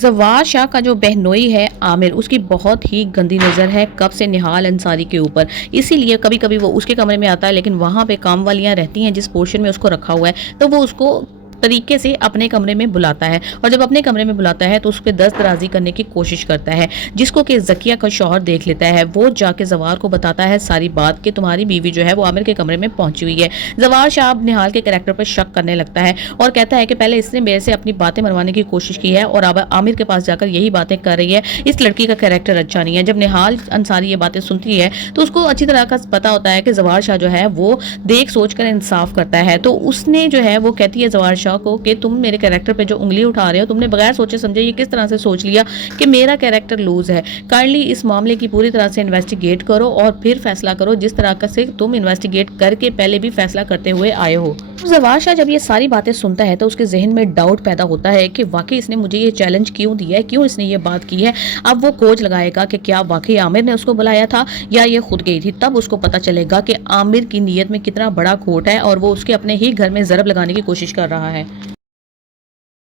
जवार शाह का जो बहनोई है आमिर, उसकी बहुत ही गंदी नज़र है कब से निहाल अंसारी के ऊपर। इसीलिए कभी कभी वो उसके कमरे में आता है, लेकिन वहाँ पे काम वालियाँ रहती हैं जिस पोर्शन में उसको रखा हुआ है, तो वो उसको तरीके से अपने कमरे में बुलाता है। और जब अपने कमरे में बुलाता है तो उस पर दस्त दराजी करने की कोशिश करता है, जिसको कि जकिया का शौहर देख लेता है। वो जाके जवार को बताता है सारी बात कि तुम्हारी बीवी जो है वो आमिर के कमरे में पहुंची हुई है। जवार शाह अब निहाल के कैरेक्टर पर शक करने लगता है और कहता है कि पहले इसने मेरे से अपनी बातें मनवाने की कोशिश की है और अब आमिर के पास जाकर यही बातें कर रही है। इस लड़की का कैरेक्टर अच्छा नहीं है। जब निहाल अंसारी ये बातें सुनती है तो उसको अच्छी तरह का पता होता है कि जवार शाह जो है वो देख सोच कर इंसाफ करता है। तो उसने जो है वो कहती है जवार शाह को कि तुम मेरे कैरेक्टर पे जो उंगली उठा रहे हो, तुमने बगैर सोचे समझे ये किस तरह से सोच लिया कि मेरा कैरेक्टर लूज है। काइंडली इस मामले की पूरी तरह से इन्वेस्टिगेट करो और फिर फैसला करो, जिस तरह से तुम इन्वेस्टिगेट करके पहले भी फैसला करते हुए आए हो। जवार शाह जब ये सारी बातें सुनता है तो उसके जहन में डाउट पैदा होता है कि वाकई इसने मुझे ये चैलेंज क्यों दिया है, क्यों इसने ये बात की है। अब वो खोज लगाएगा कि क्या वाकई आमिर ने उसको बुलाया था या ये खुद गई थी। तब उसको पता चलेगा कि आमिर की नीयत में कितना बड़ा खोट है और वो उसके अपने ही घर में जरब लगाने की कोशिश कर रहा है।